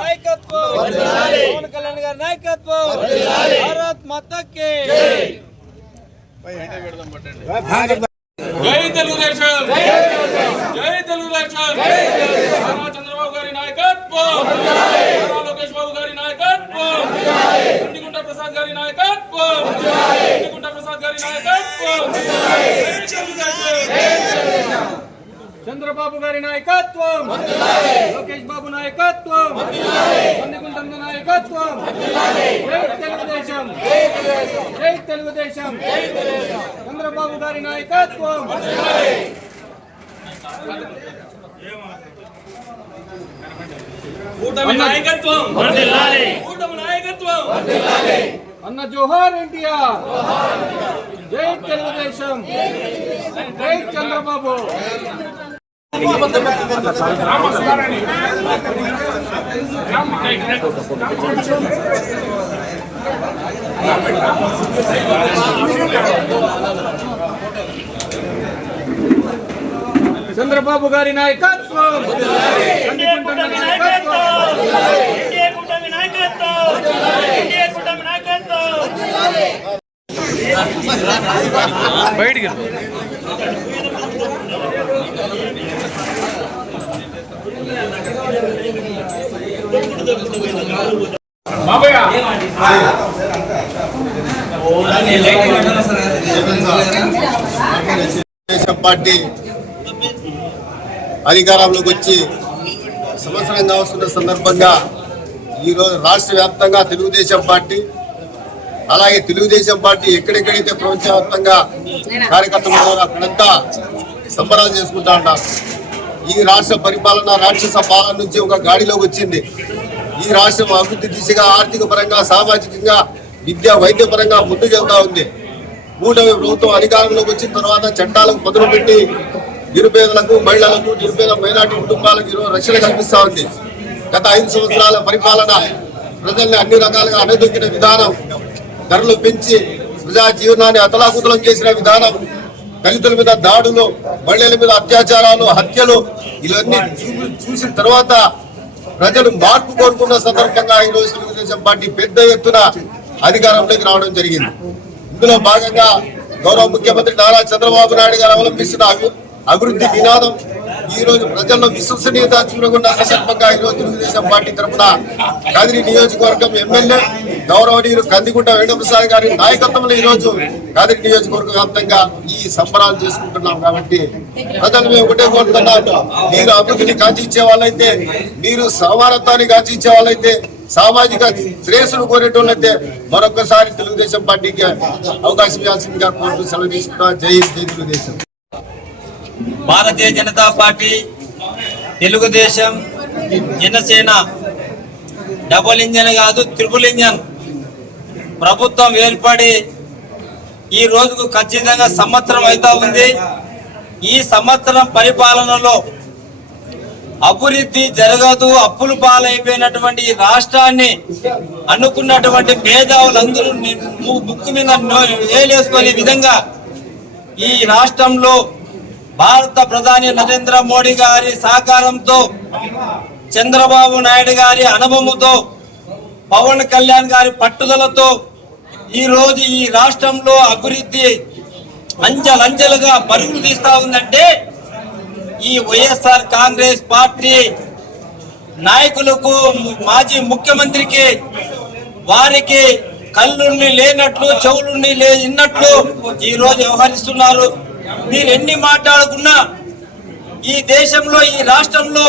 నాయకత్వం! పవన్ కళ్యాణ్ గారి నాయకత్వం! భారత్ మాతకి! జై తెలుగుదేశం! జై తెలుగుదేశం! చంద్రబాబు గారి నాయకత్వం! లోకేష్ బాబు గారి నాయకత్వం! గుండిగుంట ప్రసాద్ గారి నాయకత్వం! గుండిగుంట ప్రసాద్ గారి నాయకత్వం జై తెలుగుదేశం చంద్రబాబు గారి నాయకత్వం. లోకేష్ బాబు నాయకత్వం. మందిగుంటం నాయకత్వం. జై తెలుగుదేశం. జై తెలుగుదేశం. చంద్రబాబు గారి నాయకత్వం. కూటమి నాయకత్వం. కూటమి నాయకత్వం. అన్న జోహార్ ఎన్టీఆర్. జై తెలుగుదేశం. జై చంద్రబాబు. చంద్రబాబు గారి నాయకత్వం. నాయకత్వం. తెలుగుదేశం పార్టీ అధికారంలోకి వచ్చి సంవత్సరంగా వస్తున్న సందర్భంగా ఈరోజు రాష్ట్ర వ్యాప్తంగా తెలుగుదేశం పార్టీ అలాగే తెలుగుదేశం పార్టీ ఎక్కడెక్కడైతే ప్రపంచవ్యాప్తంగా కార్యకర్తలు ఉన్నారో అక్కడంతా సంబరాలు చేసుకుంటా ఉంటారు. ఈ రాష్ట్ర పరిపాలన రాక్షస పాలన నుంచి ఒక గాడిలోకి వచ్చింది. ఈ రాష్ట్రం అభివృద్ధి దిశగా ఆర్థిక పరంగా సామాజికంగా విద్య వైద్య పరంగా ముందుకెళ్తా ఉంది. కూటమి ప్రభుత్వం అధికారంలోకి వచ్చిన తర్వాత చట్టాలకు పదులు పెట్టి నిరుపేదలకు మహిళలకు నిరుపేద మైనార్టీ కుటుంబాలకు ఈరోజు రక్షణ కల్పిస్తా ఉంది. గత ఐదు సంవత్సరాల పరిపాలన ప్రజల్ని అన్ని రకాలుగా అనదొక్కిన విధానం ధరలు పెంచి ప్రజా జీవనాన్ని అతలాకుతలం చేసిన విధానం దళితుల మీద దాడులు మహిళల మీద అత్యాచారాలు హత్యలు ఇవన్నీ చూ- చూసిన తర్వాత ప్రజలు మార్పు కోరుకున్న సందర్భంగా ఈ రోజు తెలుగుదేశం పార్టీ పెద్ద ఎత్తున అధికారంలోకి రావడం జరిగింది. ఇందులో భాగంగా గౌరవ ముఖ్యమంత్రి నారా చంద్రబాబు నాయుడు గారు అవలంబిస్తున్న అభివృద్ధి నినాదం ఈ రోజు ప్రజల్లో విశ్వసనీయత చూడకుండా సందర్భంగా ఈ రోజు తెలుగుదేశం పార్టీ తరఫున కదిరి నియోజకవర్గం ఎమ్మెల్యే గౌరవనీయులు కందిగుంట వేణుప్రసాద్ గారి నాయకత్వంలో ఈ రోజు కదిరి నియోజకవర్గ వ్యాప్తంగా ఈ సంబరాలు చేసుకుంటున్నాం కాబట్టి ప్రజలు మేము ఒకటే కోరుతున్నాం. మీరు అభివృద్ధిని కాంక్షించే వాళ్ళైతే మీరు సమానత్వాన్ని కాంక్షించే వాళ్ళైతే సామాజిక శ్రేయస్సును కోరేటోళ్ళైతే మరొకసారి తెలుగుదేశం పార్టీకి అవకాశం ఇవ్వాల్సిందిగా కోరుతూ సెలవు తీసుకుంటా జై హింద్, జై Telugu Desam. Bharatiya Janata party Telugu Desam Janasena double engine కాదు త్రిపుల్ ఇంజన్ ప్రభుత్వం ఏర్పడి ఈ రోజుకు ఖచ్చితంగా సంవత్సరం అవుతా ఉంది. ఈ సంవత్సరం పరిపాలనలో అభివృద్ధి జరగదు అప్పులు పాలైపోయినటువంటి ఈ రాష్ట్రాన్ని అనుకున్నటువంటి మేధావులందరూ ముక్కు మీద వేలేసుకునే విధంగా ఈ రాష్ట్రంలో భారత ప్రధాని నరేంద్ర మోడీ గారి సహకారంతో చంద్రబాబు నాయుడు గారి అనుభవముతో పవన్ కళ్యాణ్ గారి పట్టుదలతో ఈరోజు ఈ రాష్ట్రంలో అభివృద్ధి అంచెలంచెలుగా పరుగులు తీస్తా ఉందంటే ఈ వైఎస్ఆర్ కాంగ్రెస్ పార్టీ నాయకులకు మాజీ ముఖ్యమంత్రికి వారికి కళ్ళుండి లేనట్లు చెవులుండి లేనట్లు ఈరోజు వ్యవహరిస్తున్నారు. మీరు ఎన్ని మాట్లాడుకున్నా ఈ దేశంలో ఈ రాష్ట్రంలో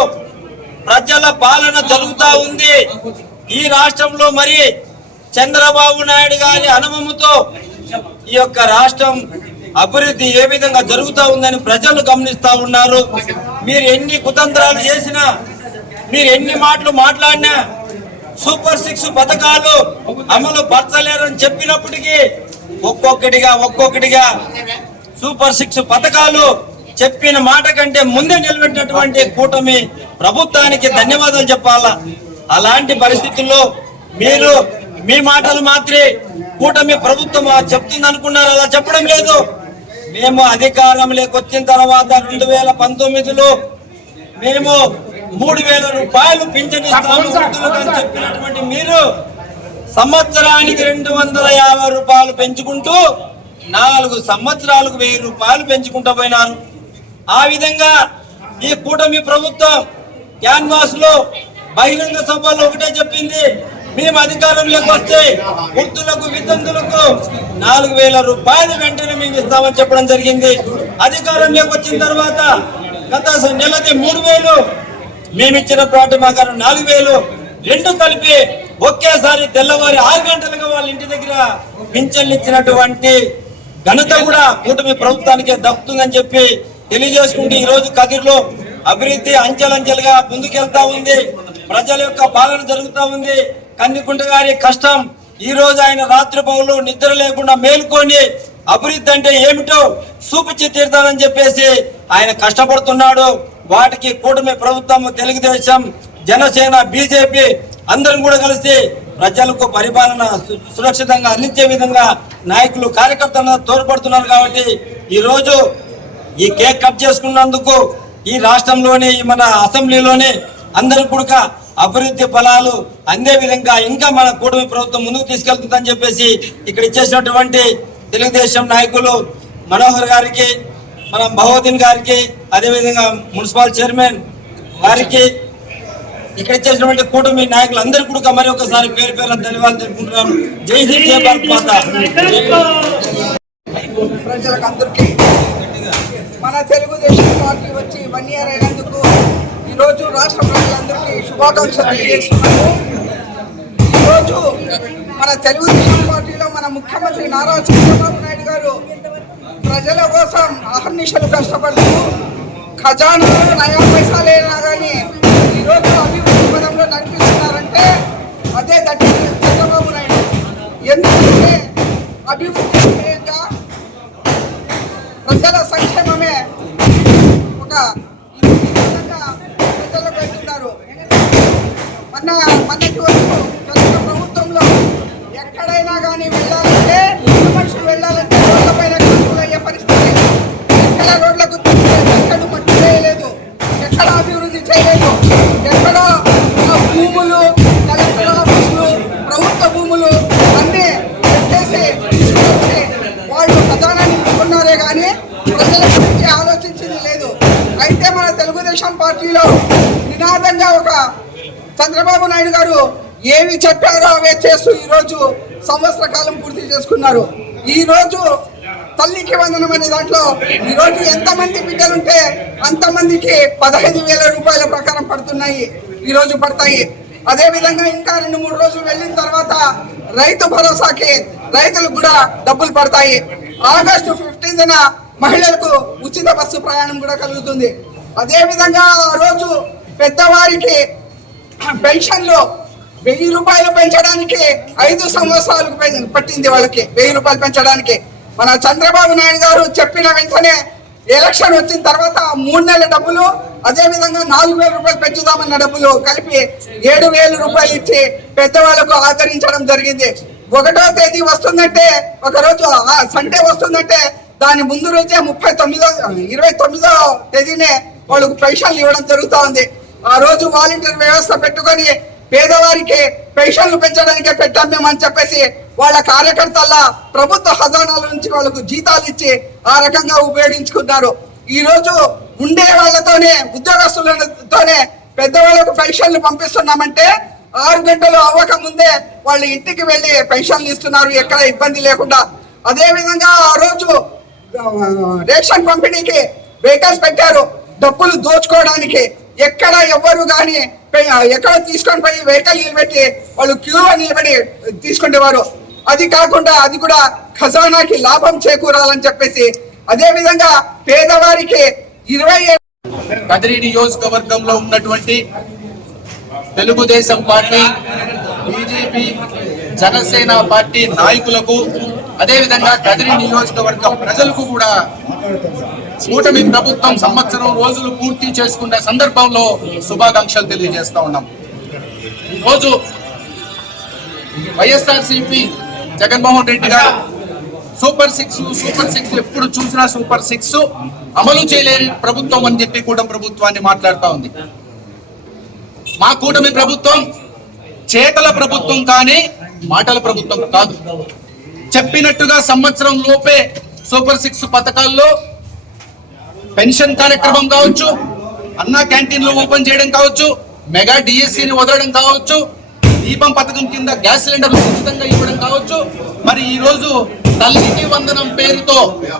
ప్రజల పాలన జరుగుతూ ఉంది. ఈ రాష్ట్రంలో మరి చంద్రబాబు నాయుడు గారి అనుభవంతో ఈ యొక్క రాష్ట్రం అభివృద్ధి ఏ విధంగా జరుగుతూ ఉందని ప్రజలు గమనిస్తూ ఉన్నారు. మీరు ఎన్ని కుతంత్రాలు చేసినా మీరు ఎన్ని మాటలు మాట్లాడినా సూపర్ సిక్స్ పథకాలు అమలు పరచలేరని చెప్పినప్పటికీ ఒక్కొక్కటిగా ఒక్కొక్కటిగా సూపర్ సిక్స్ పథకాలు చెప్పిన మాట కంటే ముందే నిలబెట్టినటువంటి కూటమి ప్రభుత్వానికి ధన్యవాదాలు చెప్పాలా? అలాంటి పరిస్థితుల్లో మీరు మీ మాటలు మాత్రే కూటమి ప్రభుత్వం చెప్తుంది అనుకున్నారు? అలా చెప్పడం లేదు. మేము అధికారంలోకి వచ్చిన తర్వాత రెండు వేల పంతొమ్మిదిలో మేము మూడు వేల రూపాయలు పింఛన్ చెప్పినటువంటి మీరు సంవత్సరానికి రెండు వందల యాభై రూపాయలు పెంచుకుంటూ నాలుగు సంవత్సరాలకు వెయ్యి రూపాయలు పెంచుకుంటూ పోయినారు. ఆ విధంగా ఈ కూటమి ప్రభుత్వం క్యాన్వాస్లో బహిరంగ సభలో ఒకటే చెప్పింది. మేము అధికారంలోకి వస్తే వృద్ధులకు వితంతులకు నాలుగు వేల రూపాయలు వెంటనే మేము ఇస్తామని చెప్పడం జరిగింది. అధికారంలోకి వచ్చిన తర్వాత గత నెలకి మూడు వేలు మేమిచ్చిన ప్లాట్ మాకారం నాలుగు వేలు రెండు కలిపి ఒకేసారి తెల్లవారి ఆరు గంటలుగా వాళ్ళ ఇంటి దగ్గర పింఛన్లు ఇచ్చినటువంటి ఘనత కూడా కూటమి ప్రభుత్వానికి దక్కుతుందని చెప్పి తెలియజేసుకుంటూ ఈ రోజు కదిర్లో అభివృద్ధి అంచెలంచెలుగా ముందుకెళ్తా ఉంది. ప్రజల యొక్క పాలన జరుగుతూ ఉంది. కన్నికుంట గారి కష్టం ఈ రోజు ఆయన రాత్రి పౌలు నిద్ర లేకుండా మేల్కొని అభివృద్ధి అంటే ఏమిటో చూపించి తీరుతానని చెప్పేసి ఆయన కష్టపడుతున్నాడు. వాటికి కూటమి ప్రభుత్వం తెలుగుదేశం జనసేన బీజేపీ అందరం కూడా కలిసి ప్రజలకు పరిపాలన సు- సురక్షితంగా అందించే విధంగా నాయకులు కార్యకర్తలను తోడ్పడుతున్నారు కాబట్టి ఈ రోజు ఈ కేక్ కట్ చేసుకున్నందుకు ఈ రాష్ట్రంలోని మన అసెంబ్లీలోని అందరూ కూడా అభివృద్ధి ఫలాలు అందే విధంగా ఇంకా మన కూటమి ప్రభుత్వం ముందుకు తీసుకెళ్తుందని చెప్పేసి ఇక్కడ ఇచ్చేసినటువంటి తెలుగుదేశం నాయకులు మనోహర్ గారికి మన బహోదీన్ గారికి అదేవిధంగా మున్సిపల్ చైర్మన్ వారికి ఇక్కడ ఇచ్చేసినటువంటి కూటమి నాయకులు అందరూ కూడా మరి ఒకసారి పేరు పేరు ధన్యవాదాలు తెలుపుకుంటున్నాను జై శ్రీ జయ భారత్ మాత. ప్రజలకు అందరికీ మన తెలుగుదేశం పార్టీ వచ్చి వన్ ఇయర్ అయినందుకు ఈరోజు రాష్ట్ర ప్రజలందరికీ శుభాకాంక్షలు తెలియజేస్తున్నాము. ఈరోజు మన తెలుగుదేశం పార్టీలో మన ముఖ్యమంత్రి నారా చంద్రబాబు నాయుడు గారు ప్రజల కోసం అహర్నిశలు కష్టపడుతూ ఖజానాలు నయా పైసాలైనా కానీ ఈరోజు అభివృద్ధి పదంలో నడిపిస్తున్నారంటే అదే దట్టి చంద్రబాబు నాయుడు. ఎందుకంటే అభివృద్ధి ధ్యేయంగా ప్రజల సంక్షేమమే ఒక ప్రజలకు వెళ్తున్నారు మన మనకి వరకు గత ప్రభుత్వంలో ఎక్కడైనా కానీ వెళ్ళాలంటే మనుషులు వెళ్ళాలంటే రోడ్లపైన ఖర్చులు అయ్యే పరిస్థితి ఎక్కడ రోడ్ల వాళ్ళు నింపుకున్నారే కానీ ప్రజల గురించి ఆలోచించింది లేదు. అయితే మన తెలుగుదేశం పార్టీలో నినాదంగా ఒక చంద్రబాబు నాయుడు గారు ఏమి చెప్పారో అవే చేస్తూ ఈరోజు సంవత్సర కాలం పూర్తి చేసుకున్నారు. ఈరోజు తల్లికి వందనం అనే దాంట్లో ఈరోజు ఎంతమంది బిడ్డలుంటే అంతమందికి పదహైదు వేల రూపాయల ప్రకారం పడుతున్నాయి. ఈరోజు పడతాయి. అదేవిధంగా ఇంకా రెండు మూడు రోజులు వెళ్ళిన తర్వాత రైతు భరోసాకి రైతులకు కూడా డబ్బులు పడతాయి. ఆగస్టు ఫిఫ్టీన్త్న మహిళలకు ఉచిత బస్సు ప్రయాణం కూడా కలుగుతుంది. అదేవిధంగా ఆ రోజు పెద్దవారికి పెన్షన్లు వెయ్యి రూపాయలు పెంచడానికి ఐదు సంవత్సరాలకు పట్టింది వాళ్ళకి. వెయ్యి రూపాయలు పెంచడానికి. మన చంద్రబాబు నాయుడు గారు చెప్పిన వెంటనే ఎలక్షన్ వచ్చిన తర్వాత మూడు నెలల డబ్బులు అదే విధంగా నాలుగు వేల రూపాయలు పెంచుదామన్న డబ్బులు కలిపి ఏడు వేల రూపాయలు ఇచ్చి పెద్దవాళ్ళకు ఆదరించడం జరిగింది. ఒకటో తేదీ వస్తుందంటే ఒకరోజు ఆ సండే వస్తుందంటే దాని ముందు రోజే ముప్పై తొమ్మిదో ఇరవై తొమ్మిదో తేదీనే వాళ్ళకు పెన్షన్లు ఇవ్వడం జరుగుతూ ఉంది. ఆ రోజు వాలంటీర్ వ్యవస్థ పెట్టుకొని పేదవారికి పెన్షన్లు పెంచడానికే పెట్టాం మేము అని చెప్పేసి వాళ్ళ కార్యకర్తల ప్రభుత్వ ఖజానాల నుంచి వాళ్ళకు జీతాలు ఇచ్చి ఆ రకంగా ఉపయోగించుకున్నారు. ఈ రోజు ఉండే వాళ్ళతోనే ఉద్యోగస్తులతోనే పెద్దవాళ్ళకు పెన్షన్లు పంపిస్తున్నామంటే ఆరు గంటలు అవ్వక ముందే వాళ్ళ ఇంటికి వెళ్ళి పెన్షన్లు ఇస్తున్నారు ఎక్కడ ఇబ్బంది లేకుండా. అదే విధంగా ఆ రోజు రేషన్ పంపిణీకి వెహికల్స్ పెట్టారు డబ్బులు దోచుకోవడానికి. ఎక్కడ ఎవ్వరు కానీ ఎక్కడ తీసుకొని పోయి వెహికల్ నిలబెట్టి వాళ్ళు క్యూలో నిలబడి తీసుకునేవారు అది కాకుండా అది కూడా ఖజానాకి లాభం చేకూరాలని చెప్పేసి అదే విధంగా పేదవారికి ఇరవై కదిరి నియోజకవర్గంలో ఉన్నటువంటి Telugu Desam party BJP Janasena party నాయకులకు అదేవిధంగా కదిరి నియోజకవర్గ ప్రజలకు కూడా కూటమి ప్రభుత్వం సంవత్సరం రోజులు పూర్తి చేసుకున్న సందర్భంలో శుభాకాంక్షలు తెలియజేస్తా ఉన్నాం. ఈరోజు వైఎస్ఆర్సీపీ జగన్మోహన్ రెడ్డి గారు సూపర్ సిక్స్ సూపర్ సిక్స్ ఎప్పుడు చూసినా సూపర్ సిక్స్ అమలు చేయలేని ప్రభుత్వం అని చెప్పి కూడా ప్రభుత్వాన్ని మాట్లాడుతూ ఉంది. మా కూటమి ప్రభుత్వం చేతల ప్రభుత్వం కానీ మాటల ప్రభుత్వం కాదు. చెప్పినట్టుగా సంవత్సరం లోపే సూపర్ సిక్స్ పథకాల్లో పెన్షన్ కార్యక్రమం కావచ్చు అన్నా క్యాంటీన్లు ఓపెన్ చేయడం కావచ్చు మెగా డిఎస్సిని వదలడం కావచ్చు దీపం పథకం కింద గ్యాస్ సిలిండర్లు ఉచితంగా ఇవ్వడం కావచ్చు. మరి ఈరోజు తల్లికి వందనం పేరుతో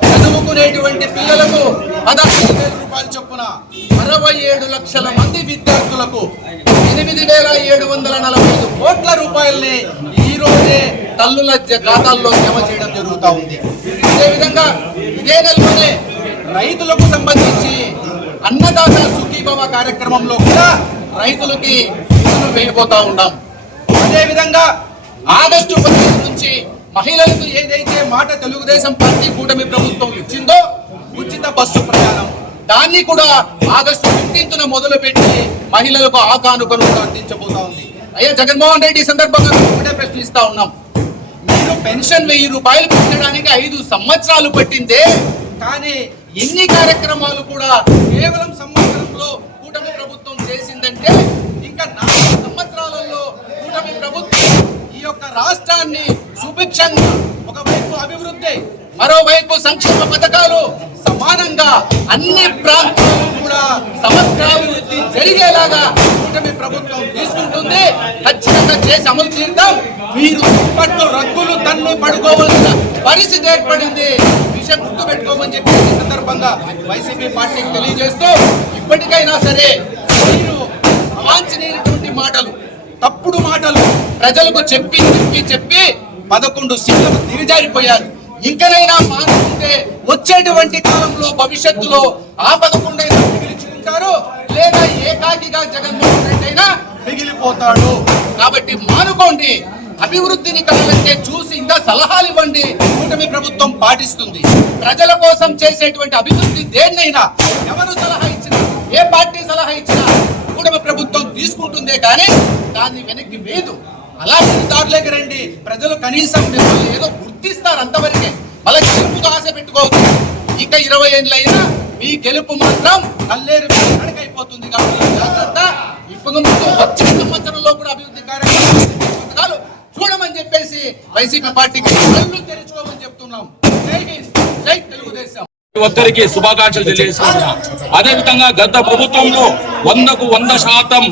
చదువుకునేటువంటి పిల్లలకు పదహైదు వేల రూపాయలు చొప్పున అరవై ఏడు లక్షల మంది విద్యార్థులకు ఎనిమిది వేల ఏడు వందల నలభై ఐదు కోట్ల రూపాయల్ని ఈ రోజే తల్లుల ఖాతాల్లో జమ చేయడం జరుగుతూ ఉంది. అదేవిధంగా ఇదే నెలలోనే రైతులకు సంబంధించి అన్నదాత సుఖీభవ కార్యక్రమంలో కూడా రైతులకి వేయబోతా ఉన్నాం. అదేవిధంగా ఆగస్టు పదిహేను నుంచి మహిళలకు ఏదైతే మాట తెలుగుదేశం పార్టీ కూటమి ప్రభుత్వం ఇచ్చిందో ఉచిత బస్సు ప్రయాణం. దాన్ని కూడా ఆగస్టు ఫిఫ్టీన్త్న మొదలు పెట్టి మహిళలకు ఆ కానుకను అందించబోతా ఉంది. అయ్యా జగన్మోహన్ రెడ్డి సందర్భంగా ఒకటే ప్రశ్నిస్తా ఉన్నాం. మీరు పెన్షన్ వెయ్యి రూపాయలు పెంచడానికి ఐదు సంవత్సరాలు పట్టిందే కానీ ఎన్ని కార్యక్రమాలు కూడా కేవలం సంవత్సరంలో కూటమి ప్రభుత్వం చేసిందంటే ఇంకా నాలుగు సంవత్సరాలలో కూటమి ప్రభుత్వం ఈ యొక్క రాష్ట్రాన్ని సుభిక్షంగా ఒకవైపు అభివృద్ధి మరోవైపు సంక్షేమ పథకాలు సమానంగా అన్ని ప్రాంతాలు కూడా సమగ్రాభివృద్ధి జరిగేలాగా కూటమి ప్రభుత్వం తీసుకుంటుంది. ఖచ్చితంగా చేసి అమలు తీరుతాం మీరు ఇప్పట్లో రగ్గులు తన్ను పడుకోవాల్సిన పరిస్థితి ఏర్పడింది. విషయం గుర్తు పెట్టుకోమని చెప్పి ఈ సందర్భంగా వైసీపీ పార్టీకి తెలియజేస్తూ ఇప్పటికైనా సరే మీరు అవాంఛనీయమైనటువంటి మాటలు తప్పుడు మాటలు ప్రజలకు చెప్పి చెప్పి చెప్పి పదకొండు సీట్లకు దిగజారిపోయారు. ఇంకనైనా మానుకుంటే వచ్చేటువంటి కాలంలో భవిష్యత్తులో ఆ పదకొండైనా మిగిలించుకుంటారు లేదా ఏకాకిగా జగన్మోహన్ రెడ్డి అయినా మిగిలిపోతాడు. కాబట్టి మానుకోండి అభివృద్ధిని కావాలంటే చూసి ఇంకా సలహాలు ఇవ్వండి కూటమి ప్రభుత్వం పాటిస్తుంది. ప్రజల కోసం చేసేటువంటి అభివృద్ధి దేన్నైనా ఎవరు సలహా ఇచ్చినా ఏ పార్టీ సలహా ఇచ్చినా తీసుకుంటుందే కానీ దాన్ని వెనక్కి వేదు అలా దారులేకి రండి. ప్రజలు కనీసం మిమ్మల్ని ఏదో గుర్తిస్తారు అంతవరకే. మళ్ళీ గెలుపుతో ఆశ పెట్టుకోవచ్చు ఇక ఇరవై ఏళ్ళు అయినా మీ గెలుపు మాత్రం కల్లేరు అయిపోతుంది కాబట్టి జాగ్రత్త. ఇప్పుడు ముందు వచ్చే సంవత్సరంలో కూడా అభివృద్ధి కార్యక్రమాలు చూడమని చెప్పేసి వైసీపీ పార్టీకి కళ్ళు తెరుచుకోమని చెప్తున్నాం. జై హింద్ జై తెలుగుదేశం. ఒక్కరికి శుభాకాంక్షలు తెలియజేసుకుంటున్నా. అదే విధంగా గత ప్రభుత్వంలో వందకు వంద శాతం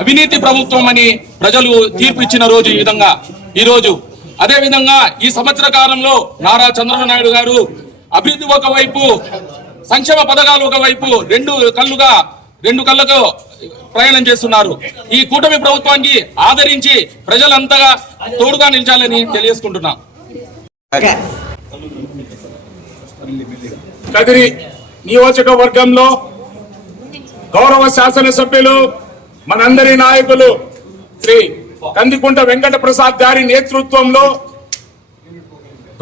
అవినీతి ప్రభుత్వం అని ప్రజలు తీర్పు ఇచ్చిన రోజు ఈ విధంగా. ఈ రోజు అదే విధంగా ఈ సంవత్సర కాలంలో నారా చంద్రబాబు నాయుడు గారు అభివృద్ధి ఒకవైపు సంక్షేమ పథకాలు ఒకవైపు రెండు కళ్ళుగా రెండు కళ్ళకు ప్రయాణం చేస్తున్నారు. ఈ కూటమి ప్రభుత్వానికి ఆదరించి ప్రజలంతగా తోడుగా నిలిచాలని తెలియజేసుకుంటున్నా. కదిరి నియోజకవర్గంలో గౌరవ శాసనసభ్యులు మనందరి నాయకులు శ్రీ కందికుంట వెంకట ప్రసాద్ గారి నేతృత్వంలో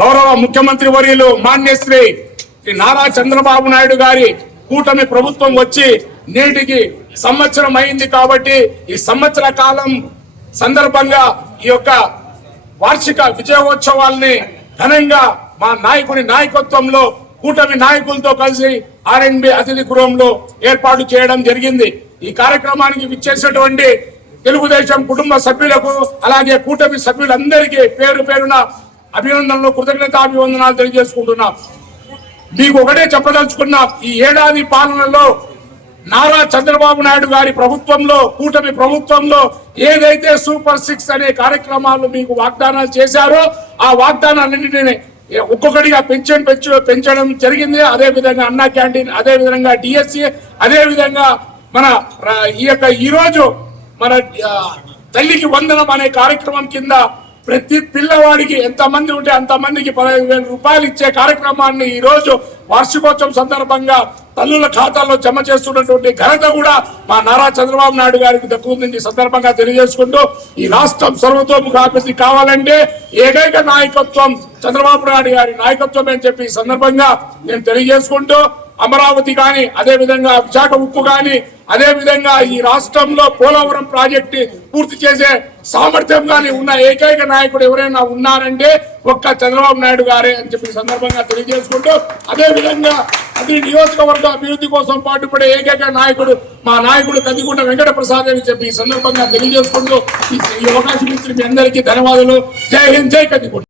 గౌరవ ముఖ్యమంత్రి వర్యులు మాన్యశ్రీ శ్రీ నారా చంద్రబాబు నాయుడు గారి కూటమి ప్రభుత్వం వచ్చి నేటికి సంవత్సరం అయింది కాబట్టి ఈ సంవత్సర కాలం సందర్భంగా ఈ యొక్క వార్షిక విజయోత్సవాల్ని ఘనంగా మా నాయకుని నాయకత్వంలో కూటమి నాయకులతో కలిసి ఆర్ఎన్బి అతిథి గృహంలో ఏర్పాటు చేయడం జరిగింది. ఈ కార్యక్రమానికి విచ్చేసినటువంటి తెలుగుదేశం కుటుంబ సభ్యులకు అలాగే కూటమి సభ్యులందరికీ పేరు పేరున అభినందనలు కృతజ్ఞతాభివందనాలు తెలియజేసుకుంటున్నాం. మీకు ఒకటే చెప్పదలుచుకున్నా ఈ ఏడాది పాలనలో నారా చంద్రబాబు నాయుడు గారి ప్రభుత్వంలో కూటమి ప్రభుత్వంలో ఏదైతే సూపర్ సిక్స్ అనే కార్యక్రమాలు మీకు వాగ్దానాలు చేశారో ఆ వాగ్దానాలన్నింటినీ ఒక్కొక్కటిగా పెంచడం పెంచు పెంచడం జరిగింది. అదే విధంగా అన్నా క్యాంటీన్ అదే విధంగా డిఎస్సి అదే విధంగా మన ఈ యొక్క ఈరోజు మన తల్లికి వందనం అనే కార్యక్రమం కింద ప్రతి పిల్లవాడికి ఎంతమంది ఉంటే అంతమందికి పదహైదు వేల రూపాయలు ఇచ్చే కార్యక్రమాన్ని ఈరోజు వార్షికోత్సవం సందర్భంగా తల్లుల ఖాతాల్లో జమ చేస్తున్నటువంటి ఘనత కూడా మా నారా చంద్రబాబు నాయుడు గారికి దక్కుతుంది ఈ సందర్భంగా తెలియజేసుకుంటూ ఈ రాష్ట్రం సర్వతోముఖాభివృద్ధి కావాలంటే ఏకైక నాయకత్వం చంద్రబాబు నాయుడు గారి నాయకత్వం అని చెప్పి ఈ సందర్భంగా నేను తెలియజేసుకుంటూ అమరావతి కానీ అదే విధంగా విశాఖ ఉక్కు కానీ అదేవిధంగా ఈ రాష్ట్రంలో పోలవరం ప్రాజెక్టు పూర్తి చేసే సామర్థ్యం కానీ ఉన్న ఏకైక నాయకుడు ఎవరైనా ఉన్నారంటే ఒక్క చంద్రబాబు నాయుడు గారే అని చెప్పి సందర్భంగా తెలియజేసుకుంటూ అదేవిధంగా అది నియోజకవర్గ అభివృద్ధి కోసం పాటుపడే ఏకైక నాయకుడు మా నాయకుడు కదిగుంట వెంకట ప్రసాద్ అని చెప్పి ఈ సందర్భంగా తెలియజేసుకుంటూ ఈ అవకాశం ఇచ్చిన మీ అందరికీ ధన్యవాదాలు. జై హింద్ జై కదిగుంట.